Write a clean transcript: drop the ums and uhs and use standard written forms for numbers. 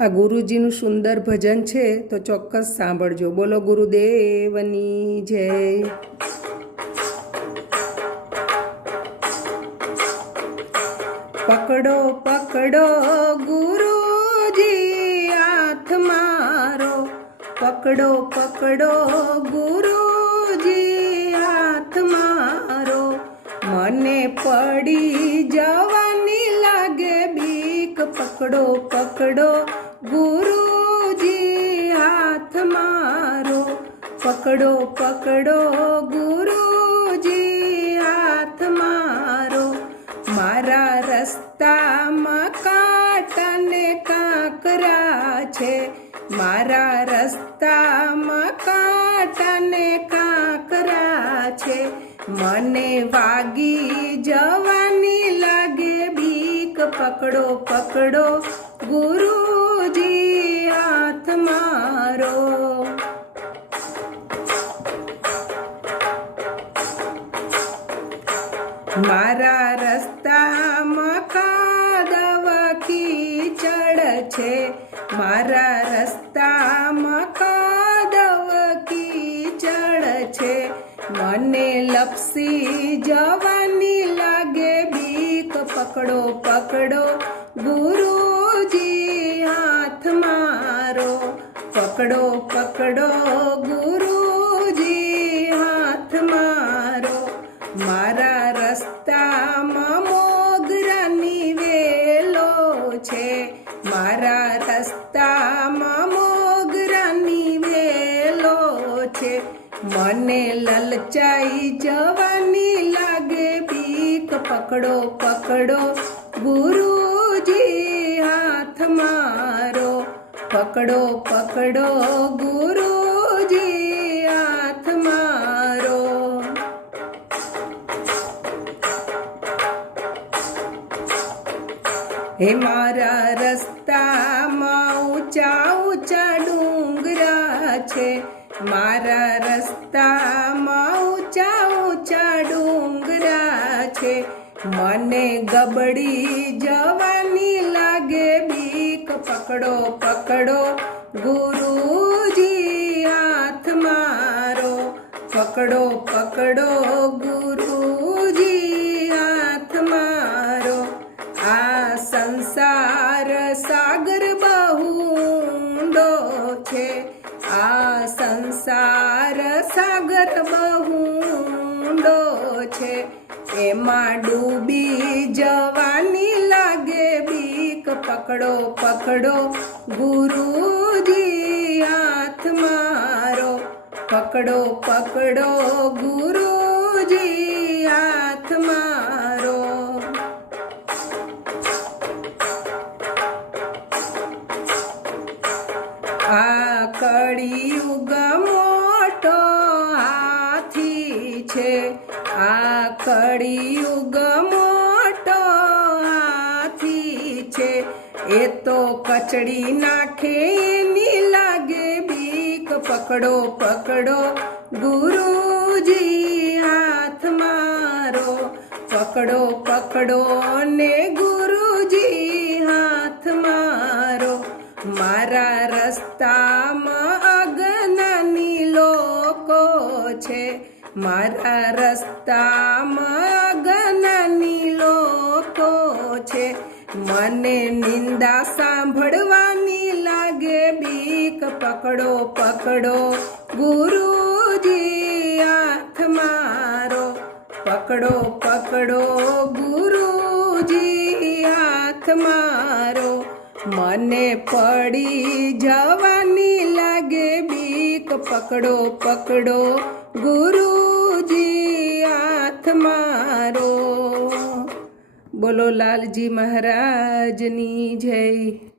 આ ગુરુજીનું સુંદર ભજન છે તો ચોક્કસ સાંભળજો. બોલો ગુરુદેવની જય. પકડો પકડો ગુરુજી હાથ મારો, પકડો પકડો ગુરુજી હાથ મારો. મને પડી જવાની લાગે બીક, પકડો પકડો ગુરુજી હાથ મારો, પકડો પકડો ગુરુજી હાથ મારો. મારા રસ્તામાં કાંટા ને કાંકરા છે, મારા રસ્તામાં કાંટા ને કાંકરા છે. મને વાગી જવાની લાગે બીક, પકડો પકડો ગુરુજી હાથ મારો. મારા રસ્તામાં કાદવ કીચડ છે, મારા રસ્તામાં કાદવ કીચડ છે. મને લપસી જવાની લાગે બીક, પકડો પકડો ગુરુજી હાથ મારો, પકડો પકડો ગુરુજી હાથ મારો. મારા રસ્તામાં મોગરાની વેલો છે, મારા રસ્તામાં મોગરાની વેલો છે. મને લલચાઈ જવાની લાગે બીક, પકડો પકડો ગુરુજી હાથ મારો, પકડો પકડો ગુરુજી હાથ મારો. હે મારા રસ્તામાં ઊંચા ઊંચા ડુંગરા છે, મારા રસ્તામાં ઊંચા ઊંચા ડુંગરા છે. મને ગબડી જવાની લાગે બીક, પકડો પકડો ગુરુજી હાથ મારો, પકડો પકડો ગુરુજી હાથ મારો. આ સંસાર સાગર બહુ ઊંડો છે, આ સંસાર સાગર બહુ ઊંડો છે. એમાં ડૂબી જવાની લાગે બીક, પકડો પકડો ગુરુજી હાથ મારો, પકડો પકડો ગુરુજી હાથ મારો. આ કળિયુગ મોટો હાથી છે, આ કળિયુગ મોટો હાથી છે. એ તો કચડી નાખે એની લાગે બીક, પકડો પકડો ગુરુજી હાથ મારો, પકડો પકડો ને ગુરુજી હાથ મારો. મારા રસ્તામાં અગનાની લોકો છે, મારા રસ્તામાં અગનાની લોકો છે. મને નિંદા સાંભળવાની લાગે બીક, પકડો પકડો ગુરુજી હાથ મારો, પકડો પકડો ગુરુજી હાથ મારો. મને પડી જવાની લાગે બીક, પકડો પકડો ગુરુજી હાથ મારો. બોલો લાલજી મહારાજની જય.